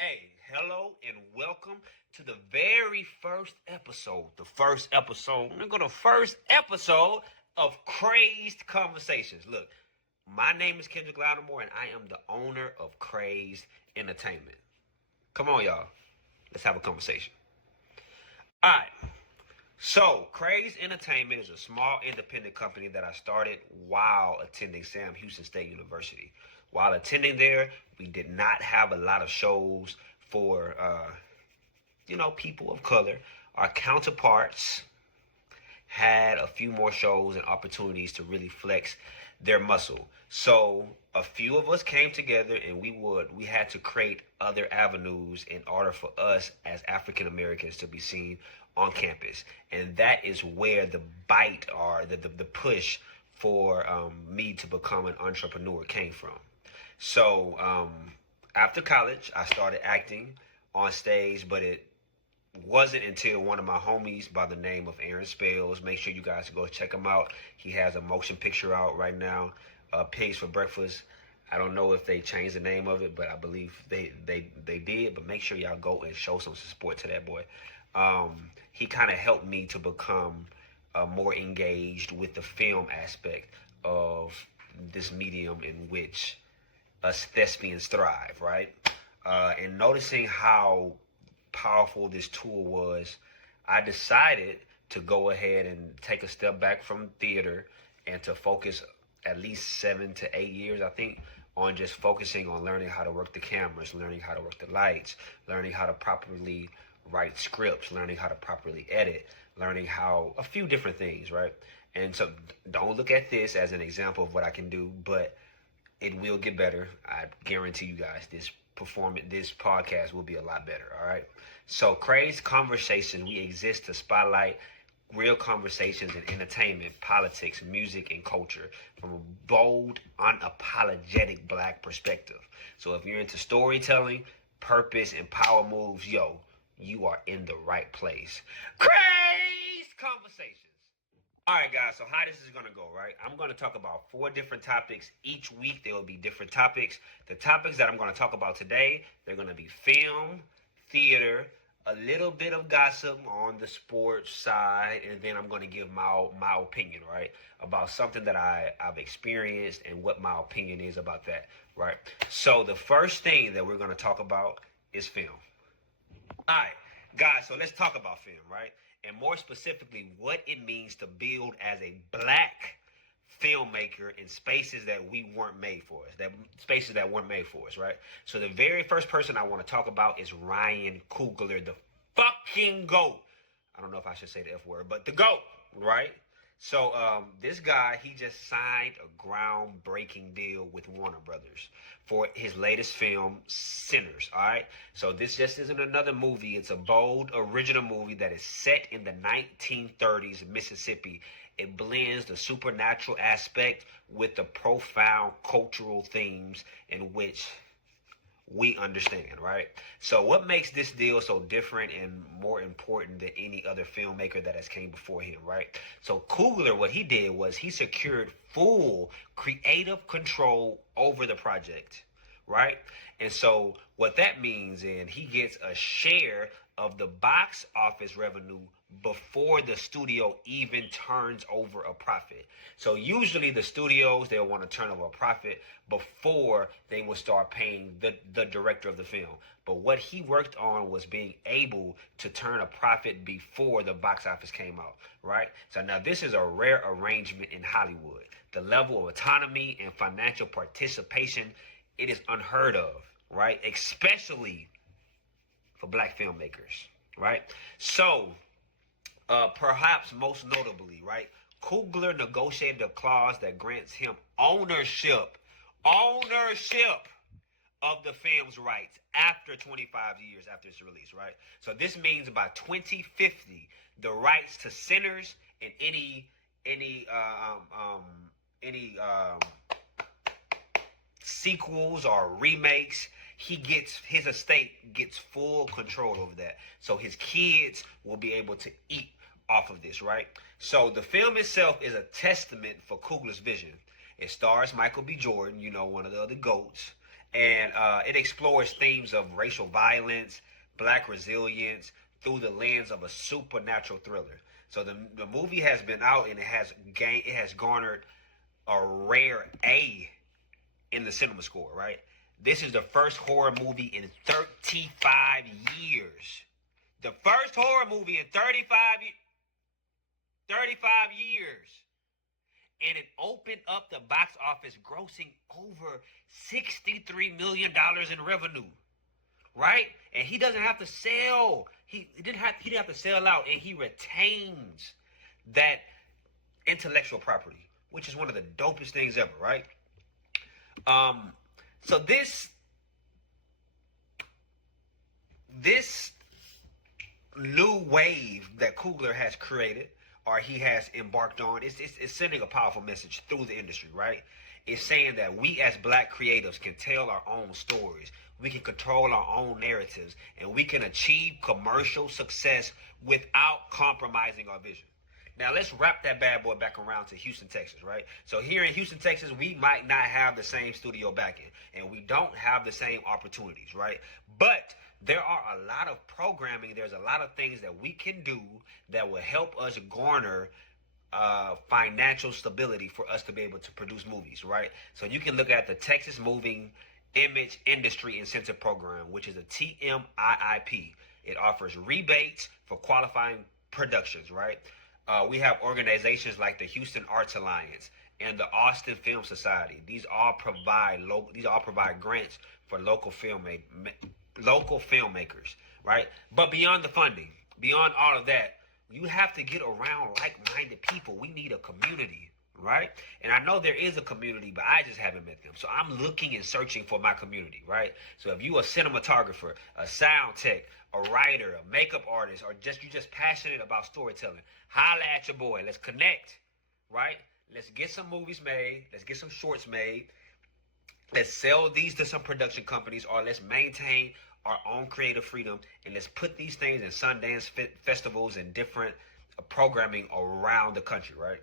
Hey, hello and welcome to the very first episode. The first episode of Crazed Conversations. Look, my name is Kendrick Lattimore and I am the owner of Krazed Entertainment. Come on, y'all. Let's have a conversation. All right. So, Krazed Entertainment is a small independent company that I started while attending Sam Houston State University. While attending there, we did not have a lot of shows for, people of color. Our counterparts had a few more shows and opportunities to really flex their muscle. So a few of us came together and we had to create other avenues in order for us as African Americans to be seen on campus. And that is where the bite or the push for me to become an entrepreneur came from. So after college, I started acting on stage, but it wasn't until one of my homies by the name of Aaron Spells. Make sure you guys go check him out. He has a motion picture out right now, Pigs for Breakfast. I don't know if they changed the name of it, but I believe they did. But make sure y'all go and show some support to that boy. He kind of helped me to become more engaged with the film aspect of this medium in which us thespians thrive, right? And noticing how powerful this tool was, I decided to go ahead and take a step back from theater and to focus at least 7 to 8 years, I think, on just focusing on learning how to work the cameras, learning how to work the lights, learning how to properly write scripts, learning how to properly edit, learning how a few different things, right? And so don't look at this as an example of what I can do, but it will get better. I guarantee you guys this podcast will be a lot better. All right. So Crazed Conversation, we exist to spotlight real conversations in entertainment, politics, music, and culture from a bold, unapologetic Black perspective. So if you're into storytelling, purpose, and power moves, you are in the right place. Crazed Conversations. All right, guys, so how this is going to go, right? I'm going to talk about 4 different topics. Each week, there will be different topics. The topics that I'm going to talk about today, they're going to be film, theater, a little bit of gossip on the sports side, and then I'm going to give my opinion, right, about something that I've experienced and what my opinion is about that, right? So the first thing that we're going to talk about is film. All right, guys, so let's talk about film, right? And more specifically, what it means to build as a Black filmmaker in spaces that weren't made for us, right? So the very first person I want to talk about is Ryan Coogler, the fucking GOAT. I don't know if I should say the F word, but the GOAT, right? So this guy, he just signed a groundbreaking deal with Warner Brothers for his latest film, Sinners, all right? So this just isn't another movie. It's a bold, original movie that is set in the 1930s Mississippi. It blends the supernatural aspect with the profound cultural themes in which we understand, right? So what makes this deal so different and more important than any other filmmaker that has came before him, right? So Coogler, what he did was he secured full creative control over the project, right? And so what that means is he gets a share of the box office revenue before the studio even turns over a profit. So usually the studios, they'll want to turn over a profit before they will start paying the director of the film. But what he worked on was being able to turn a profit before the box office came out, right? So now this is a rare arrangement in Hollywood. The level of autonomy and financial participation, it is unheard of, right? Especially for Black filmmakers, right? So perhaps most notably, right, Coogler negotiated a clause that grants him ownership of the film's rights after 25 years after its release, right? So this means by 2050, the rights to Sinners and any sequels or remakes, his estate gets full control over that. So his kids will be able to eat off of this, right? So the film itself is a testament for Coogler's vision. It stars Michael B. Jordan, one of the other GOATs, And it explores themes of racial violence, black resilience through the lens of a supernatural thriller. So the movie has been out and it has garnered a rare A in the cinema score, right? This is the first horror movie in 35 years. The first horror movie in 35 years. And it opened up the box office grossing over $63 million in revenue. Right? And he doesn't have to sell. He didn't have to sell out, and he retains that intellectual property, which is one of the dopest things ever, right? So this new wave that Coogler has created, or he has embarked on, it's sending a powerful message through the industry, right? It's saying that we as black creatives can tell our own stories. We can control our own narratives, and we can achieve commercial success without compromising our vision. Now let's wrap that bad boy back around to Houston, Texas, right? So here in Houston, Texas, we might not have the same studio backing, and we don't have the same opportunities, right? But there are a lot of programming. There's a lot of things that we can do that will help us garner financial stability for us to be able to produce movies, right? So you can look at the Texas Moving Image Industry Incentive Program, which is a TMIIP. It offers rebates for qualifying productions, right? We have organizations like the Houston Arts Alliance and the Austin Film Society. These all provide grants for local filmmakers, right? But beyond the funding, beyond all of that, you have to get around like-minded people. We need a community, right? And I know there is a community, but I just haven't met them. So I'm looking and searching for my community, right? So if you a cinematographer, a sound tech, a writer, a makeup artist, or you just passionate about storytelling, holla at your boy. Let's connect, right? Let's get some movies made. Let's get some shorts made. Let's sell these to some production companies, or let's maintain our own creative freedom, and let's put these things in Sundance festivals and different programming around the country, right?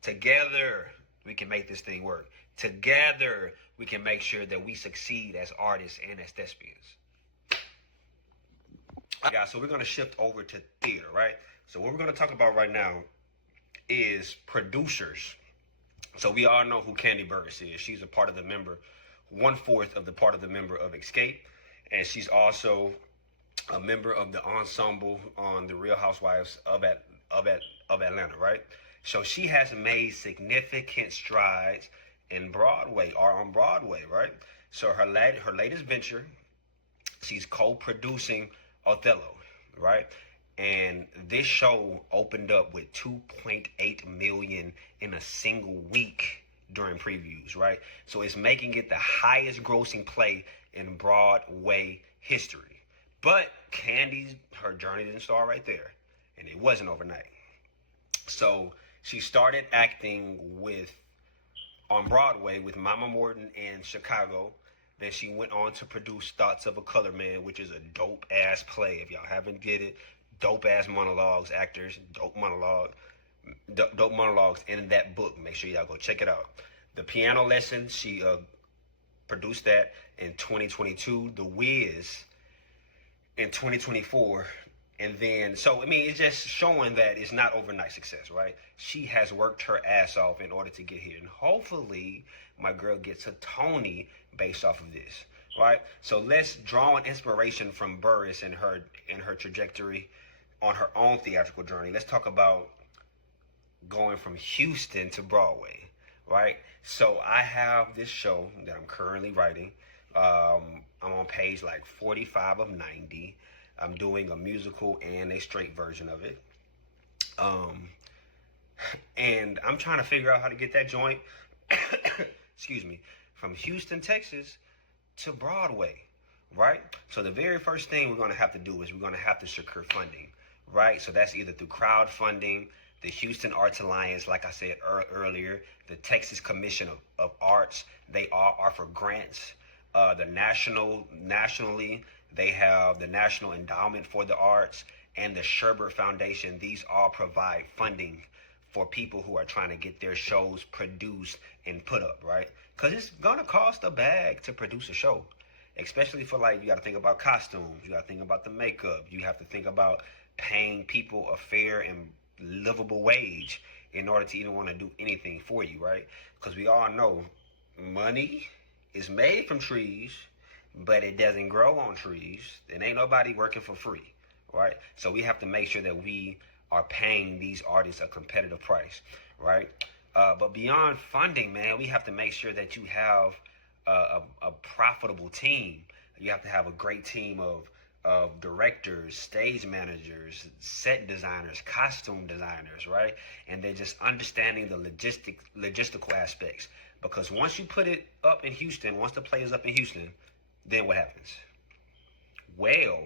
Together, we can make this thing work. Together, we can make sure that we succeed as artists and as thespians. Guys, so we're going to shift over to theater, right? So what we're going to talk about right now is producers. So we all know who Candy Burgess is. She's a part of the member, 1/4 of the part of the member of Escape. And she's also a member of the ensemble on The Real Housewives of Atlanta, right? So she has made significant strides on Broadway, right? So her latest venture, she's co-producing Othello, right? And this show opened up with 2.8 million in a single week during previews, right? So it's making it the highest grossing play in Broadway history. But her journey didn't start right there, and it wasn't overnight. So she started acting on Broadway with Mama Morton in Chicago. Then she went on to produce Thoughts of a Color Man, which is a dope ass play. If y'all haven't get it, dope ass monologues, actors, dope monologues in that book. Make sure y'all go check it out. The Piano Lesson, she produced that in 2022. The Wiz in 2024. And then, so, I mean, it's just showing that it's not overnight success, right? She has worked her ass off in order to get here. And hopefully, my girl gets a Tony based off of this, right? So let's draw an inspiration from Burris and her trajectory on her own theatrical journey. Let's talk about going from Houston to Broadway, right? So I have this show that I'm currently writing. I'm on page like 45 of 90. I'm doing a musical and a straight version of it. And I'm trying to figure out how to get that joint, excuse me, from Houston, Texas to Broadway, right? So the very first thing we're going to have to do is we're going to have to secure funding, right? So that's either through crowdfunding, the Houston Arts Alliance, like I said earlier, the Texas Commission of Arts, they all offer grants. Nationally, they have the National Endowment for the Arts and the Sherbert Foundation. These all provide funding for people who are trying to get their shows produced and put up, right? Because it's gonna cost a bag to produce a show, especially for, like, you got to think about costumes, you got to think about the makeup, you have to think about paying people a fair and livable wage in order to even want to do anything for you, right? Because we all know money is made from trees, but it doesn't grow on trees, and ain't nobody working for free, right? So we have to make sure that we are paying these artists a competitive price, right? But beyond funding, man, we have to make sure that you have a profitable team. You have to have a great team of directors, stage managers, set designers, costume designers, right? And they're just understanding the logistical aspects. Because once you put it up in Houston, once the play is up in Houston, then what happens? Well,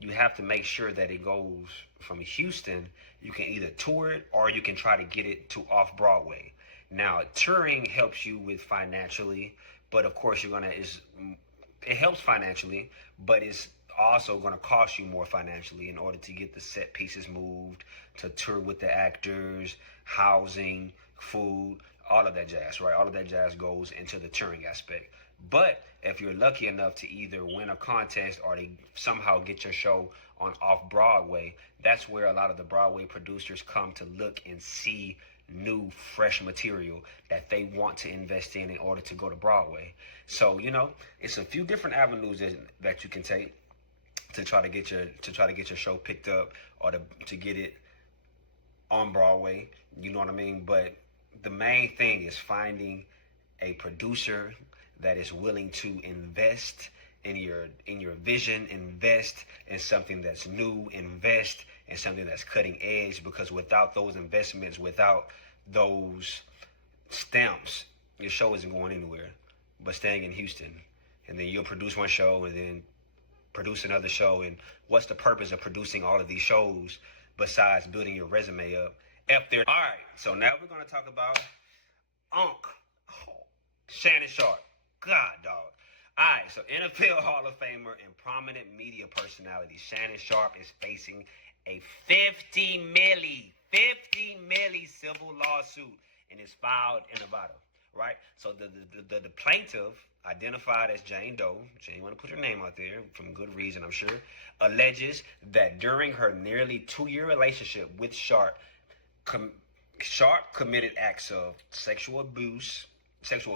you have to make sure that it goes from Houston. You can either tour it or you can try to get it to off Broadway. Now, touring helps you with financially, but of course it helps financially, but it's also going to cost you more financially in order to get the set pieces moved, to tour with the actors, housing, food, all of that jazz, right? All of that jazz goes into the touring aspect. But if you're lucky enough to either win a contest or to somehow get your show on off Broadway, that's where a lot of the Broadway producers come to look and see new, fresh material that they want to invest in order to go to Broadway. So, it's a few different avenues that you can take to try to get your show picked up or to get it on Broadway. You know what I mean? But the main thing is finding a producer that is willing to invest in your vision, invest in something that's new, invest in something that's cutting edge, because without those investments, without those stamps, your show isn't going anywhere but staying in Houston. And then you'll produce one show and then produce another show. And what's the purpose of producing all of these shows besides building your resume up? All right, so now we're going to talk about Shannon Sharpe. God, dog. All right, so NFL Hall of Famer and prominent media personality Shannon Sharpe is facing a $50 million civil lawsuit and is filed in Nevada, right? So the plaintiff, identified as Jane Doe, she didn't want to put her name out there from good reason, I'm sure, alleges that during her nearly 2-year relationship with Sharpe, Sharpe committed acts of sexual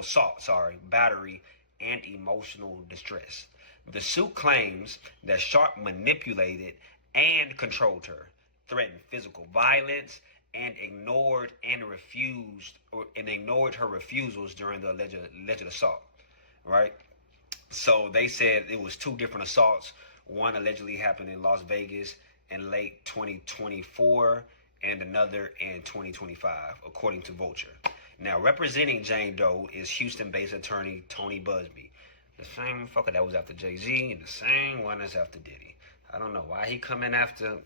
assault, battery, and emotional distress. The suit claims that Sharpe manipulated and controlled her, threatened physical violence, and ignored her refusals during the alleged assault. Right? So they said it was 2 different assaults. One allegedly happened in Las Vegas in late 2024 and another in 2025, according to Vulture. Now, representing Jane Doe is Houston-based attorney Tony Busby, the same fucker that was after Jay-Z and the same one that's after Diddy. I don't know why he coming after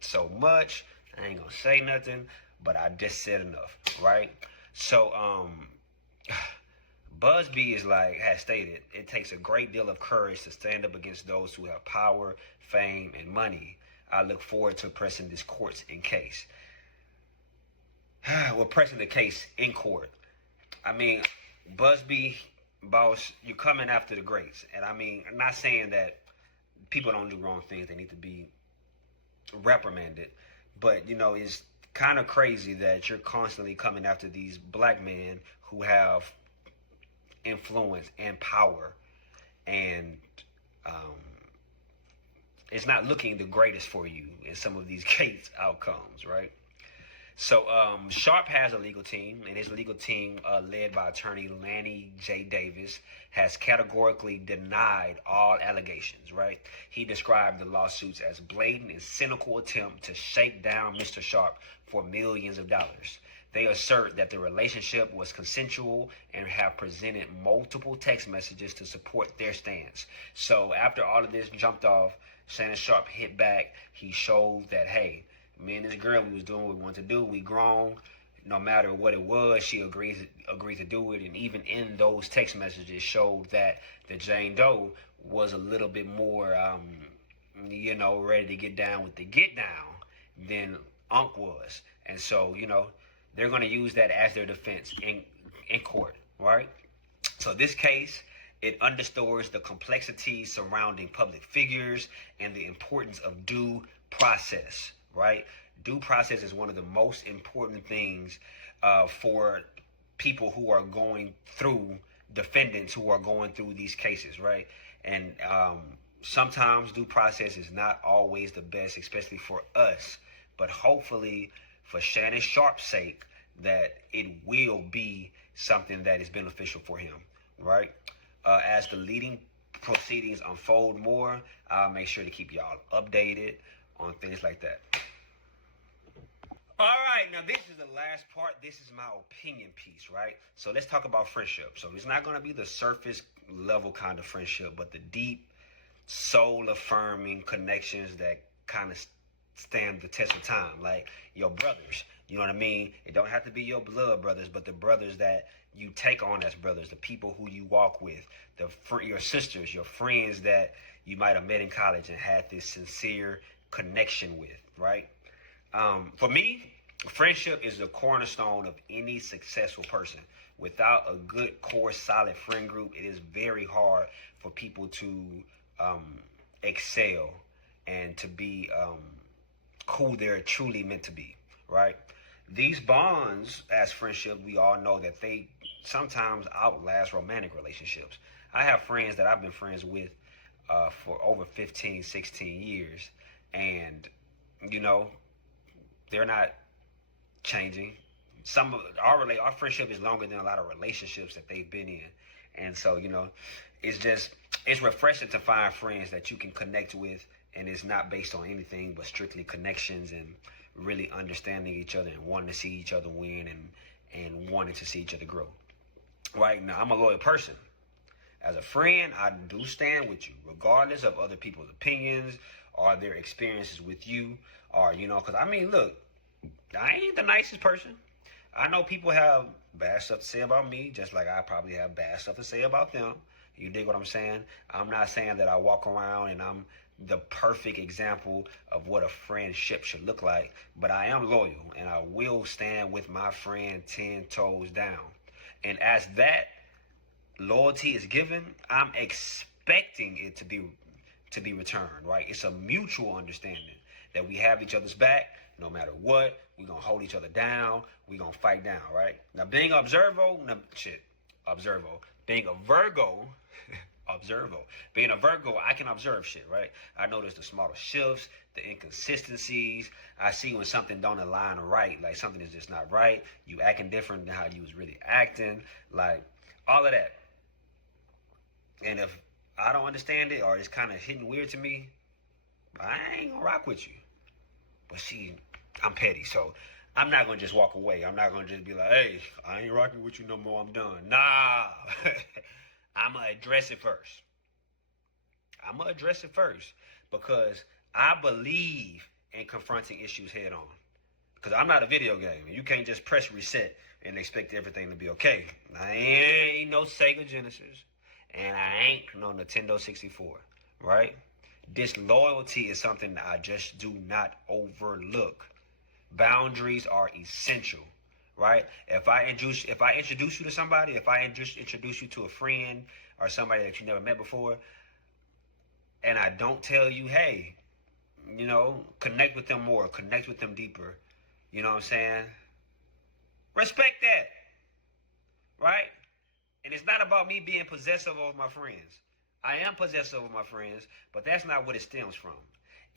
so much. I ain't gonna say nothing, but I just said enough, right? So, Busby has stated, it takes a great deal of courage to stand up against those who have power, fame, and money. I look forward to pressing this court's in case. We're pressing the case in court. I mean, Busby, boss, you're coming after the greats. And I mean, I'm not saying that people don't do wrong things. They need to be reprimanded. But, it's kind of crazy that you're constantly coming after these black men who have influence and power. And it's not looking the greatest for you in some of these case outcomes, right? So Sharpe has a legal team, and his legal team, led by attorney Lanny J. Davis, has categorically denied all allegations, right? He described the lawsuits as blatant and cynical attempt to shake down Mr. Sharpe for millions of dollars. They assert that the relationship was consensual and have presented multiple text messages to support their stance. So after all of this jumped off, Shannon Sharpe hit back. He showed that, hey, me and this girl, we was doing what we wanted to do. We grown. No matter what it was, she agreed to do it. And even in those text messages showed that the Jane Doe was a little bit more, ready to get down with the get down than Unc was. And so, they're going to use that as their defense in court, right? So this case, it underscores the complexities surrounding public figures and the importance of due process, right? Due process is one of the most important things for people who are going through, defendants who are going through these cases, right? And sometimes due process is not always the best, especially for us, but hopefully for Shannon Sharp's sake, that it will be something that is beneficial for him, right? As the leading proceedings unfold more, I'll make sure to keep y'all updated on things like that. All right, now this is the last part. This is my opinion piece, right? So let's talk about friendship. So it's not going to be the surface level kind of friendship, but the deep, soul affirming connections that kind of stand the test of time, like your brothers. You know what I mean? It don't have to be your blood brothers, but the brothers that you take on as brothers, the people who you walk with, your sisters, your friends that you might have met in college and had this sincere connection with, right? For me, friendship is the cornerstone of any successful person. Without a good core, solid friend group, it is very hard for people to excel and to be who they're truly meant to be, right? These bonds as friendship, we all know that they sometimes outlast romantic relationships. I have friends that I've been friends with for over 15, 16 years, and you know, they're not changing. Some of our friendship is longer than a lot of relationships that they've been in. And so, you know, it's refreshing to find friends that you can connect with, and it's not based on anything but strictly connections and really understanding each other and wanting to see each other win and wanting to see each other grow. Right now, I'm a loyal person. As a friend, I do stand with you, regardless of other people's opinions or their experiences with you, or, you know, because I mean, look, I ain't the nicest person. I know people have bad stuff to say about me, just like I probably have bad stuff to say about them. You dig what I'm saying? I'm not saying that I walk around and I'm the perfect example of what a friendship should look like, but I am loyal and I will stand with my friend 10 toes down. And as that loyalty is given, I'm expecting it to be returned, right? It's a mutual understanding that we have each other's back no matter what. We're going to hold each other down. We're going to fight down, right? Now, being observo, being a Virgo, being a Virgo, I can observe shit, right? I notice the smaller shifts, the inconsistencies. I see when something don't align right, like something is just not right. You acting different than how you was really acting, like all of that. And if I don't understand it or it's kind of hitting weird to me, I ain't gonna rock with you. But see, I'm petty, so I'm not gonna just walk away. I'm not gonna just be like, hey, I ain't rocking with you no more, I'm done. Nah. I'm gonna address it first. Because I believe in confronting issues head on. Because I'm not a video game. You can't just press reset and expect everything to be okay. I ain't no Sega Genesis. And I ain't no Nintendo 64. Right? Disloyalty is something that I just do not overlook. Boundaries are essential. Right? If I introduce you to somebody, if I introduce you to a friend or somebody that you never met before, and I don't tell you, hey, you know, connect with them more, connect with them deeper, you know what I'm saying? Respect that, right? And it's not about me being possessive of my friends. I am possessive of my friends, but that's not what it stems from.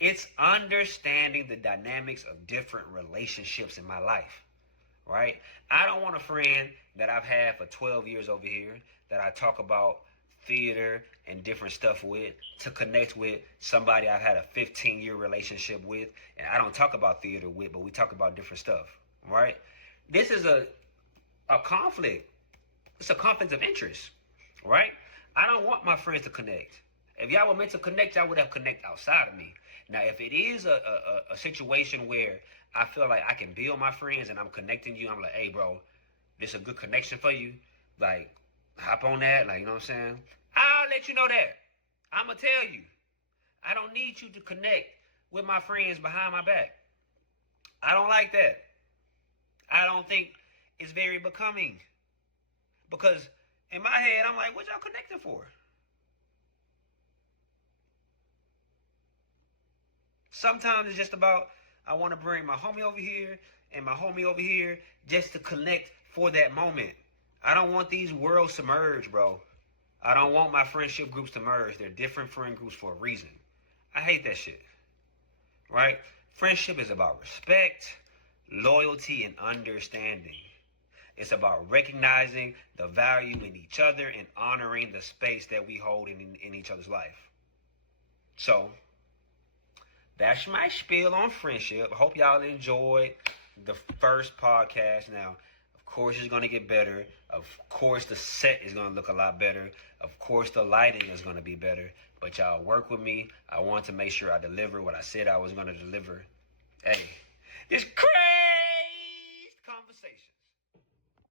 It's understanding the dynamics of different relationships in my life. Right? I don't want a friend that I've had for 12 years over here that I talk about theater and different stuff with to connect with somebody I've had a 15-year relationship with and I don't talk about theater with, but we talk about different stuff. Right? This is a conflict. It's a conflict of interest. Right? I don't want my friends to connect. If y'all were meant to connect, y'all would have connect outside of me. Now, if it is a situation where I feel like I can build my friends and I'm connecting you, I'm like, hey, bro, this is a good connection for you. Like, hop on that. Like, you know what I'm saying? I'll let you know that. I'm going to tell you. I don't need you to connect with my friends behind my back. I don't like that. I don't think it's very becoming. Because in my head, I'm like, what y'all connecting for? Sometimes it's just about, I want to bring my homie over here and my homie over here just to connect for that moment. I don't want these worlds to merge, bro. I don't want my friendship groups to merge. They're different friend groups for a reason. I hate that shit. Right? Friendship is about respect, loyalty, and understanding. It's about recognizing the value in each other and honoring the space that we hold in each other's life. So, that's my spiel on friendship. I hope y'all enjoyed the first podcast. Now, of course, it's going to get better. Of course, the set is going to look a lot better. Of course, the lighting is going to be better. But y'all work with me. I want to make sure I deliver what I said I was going to deliver. Hey, it's crazy conversation.